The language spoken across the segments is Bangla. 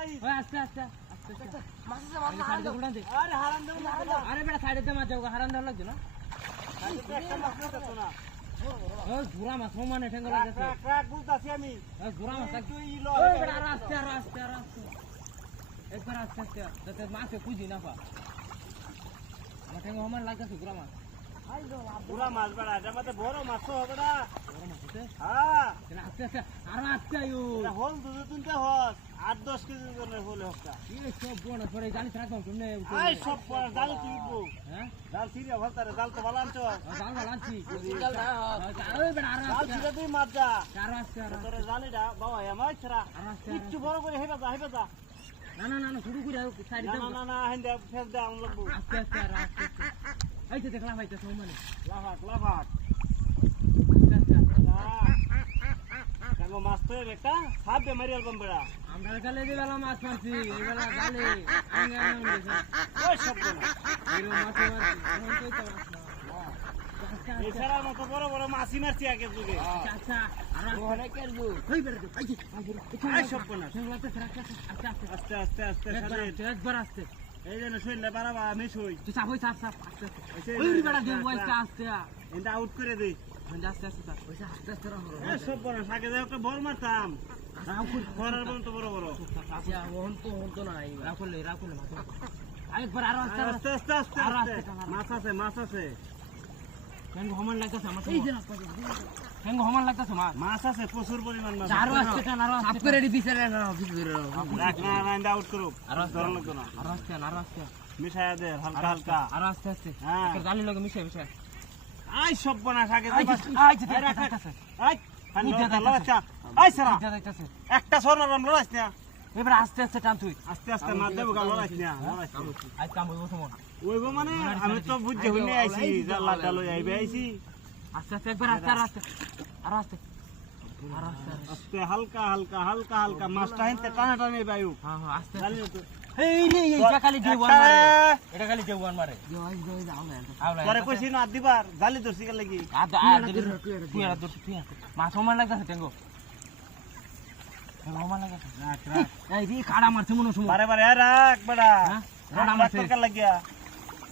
ওই আস্তে আস্তে আস্তে মাছ আছে মাছ সাইডে গুড়ান দে আরে হারাম দে আরে বেটা সাইডে তে মাছ যাও হারাম দেওয়া লাগছে না সাইডে একটা মাছ আছে না ওই গুড়া মাছ মানে ঠেঙ্গা লাগছে ট্রাক বুলতাছি আমি ওই গুড়া মাছ তুই ইলো ওই বেটা আস্তে আস্তে আস্তে একবার আস্তে আস্তে যাতে মাছে খুঁজি না পা আমার ঠেঙ্গা আমার লাগছে গুড়া মাছ পুরা মাছ বড়া এটা মতে বড় মাছ হবে না বড় মাছ আছে হ্যাঁ এটা আস্তে আস্তে আর আস্তে আইও এটা হল দুধ তুনতে হস 8-10 কেজি করে হলে হকা এই সব বড় পরে জানি থাকব তুমি এই সব জাল তুইবো হ্যাঁ জাল সিরিয়া ভলতারে জাল তো ভালো আনছো জাল ভালো আনছি জাল না ওই বেটা আর জাল সিরিয়া তুই মাছ যা আর আস্তে আর তোরে জালিডা বাবা আমার ছরা কিচ্ছু বড় করে হেবা যা না না না শুরু করে সাইড দাও না না হেন্দা ফেস দাও আম লাগবো আস্তে আস্তে আর আস্তে এই যে দেখলা ভাই তো মানে লাভাট কাঙ্গো মাছ তো একটা সাপ বেমারি আলবাম বড়া আমরা গালে দিলা মাছ মারছি এবেলা গালে আমি ওই সব না এর মাছ মারছি এখন কই তো মাছ না এছাড়া মত বড় বড় মাছই মারছি আগে যুগে আচ্ছা আর ওখানে কেরবো কই বের এই সব না সেগুলাতে আস্তে আস্তে আস্তে একবার আস্তে এই যে শৈলে বাড়াবা আমি শই তুই চাপ আস্তে আস্তে ওই বেটা দেব আস্তে আস্তে এটা আউট করে দেই আস্তে আস্তে চাপ ওই আস্তে আস্তে রাখো এই সব বড় সাকে যে একটা বল মারতাম রাখুল করার বল তো বড় আচ্ছা ওহন তো নাই রাখুল আরেকবার আর আস্তে মাছ আছে কেন হমান লাগতাছে আমার এই যে কেন হমান লাগতাছে মাছ আছে প্রচুর পরিমাণ মাছ আরো আসছে কেন আরো সাপ করে রেডি পিছরে না রাখ না না আউট করো আর ধরন লাগতো না আর আসছে মিশায়া দে হালকা হালকা আর আস্তে হ্যাঁ জালি লগে মিশাই আই সব বনা থাকে আই যে রাখতাছে আই আই সারা একটা সরনার নাম লড়াইছ না এবার আস্তে আস্তে টান তুই আস্তে মার দেব গা লড়াইছ না আই কাম হইব সমন ওইব মানে আমি তো বুঝতে হইনি আইছি জাল্লা ডালই আইছি আস্তে একবার আস্তে হালকা মাছটা হেনতে টানা বায়ু হ্যাঁ আস্তে এই নে এইটা খালি দেওয়ান মারে এটা খালি দেওয়ান মারে তোরে কইছি না দিবার জালি ধরছি কে লাগি তুই মাছ সমান লাগতাছে টেঙ্গো সমান লাগতাছে রাখ এই রে কাড়া মারছে মনে সময় বারে রাখ বড়া কাড়া মারছে কে লাগিয়া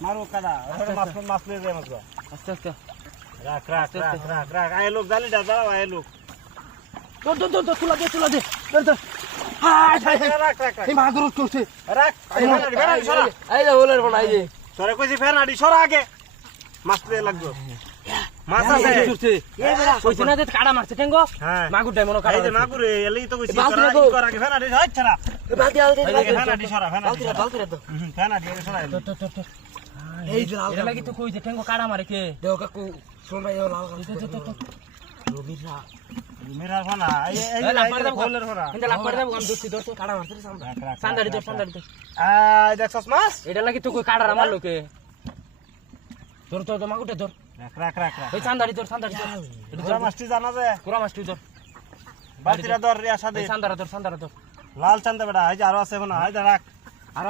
মারো কাড়া ওরে মাছ লয়ে যায় মাছ আস্তে রাখ আয় লোক জালি দাও আয় লোক তো তুলা দে ধর রাখ এই মাগুর করছে রাখ এই যে ওলের বনাই যে সরে কইছি ফেরাডি সরা আগে মাছ লয়ে লাগবে মাছ আছে এই বেড়া কইছ না যে কাড়া মারছে টেঙ্গো মাগুর ডাই মনো কাড়া এই যে মাগুর এলেই তো কইছি কর আগে ফেরাডি ছাড়া বালতি ফেরাডি সরা বালতি তো ফেরাডি সরা তো এই যে এটা লাগি তো কই যে টেঙ্গো কাড়া মারে কে দেও কাকু শুন ভাই লাল রবিরা মেরা ফানা এই লাপার দাও গোলের ফানা কিন্তু লাপার দাও আমি দোস্তি কাড়া মারতে সান্দাড়ি তো দেখছস মাছ এটা লাগি তো কই কাড়া মারলো কে ধর মাগুটে ধর রাখ ওই সান্দাড়ি ধর এটা মাছটি জানা যায় পুরা মাছটি ধর বালতিরা ধর রিয়া সাদে সান্দাড়া ধর লাল চান্দা বেটা এই যে আরো আছে না এই রাখ আরো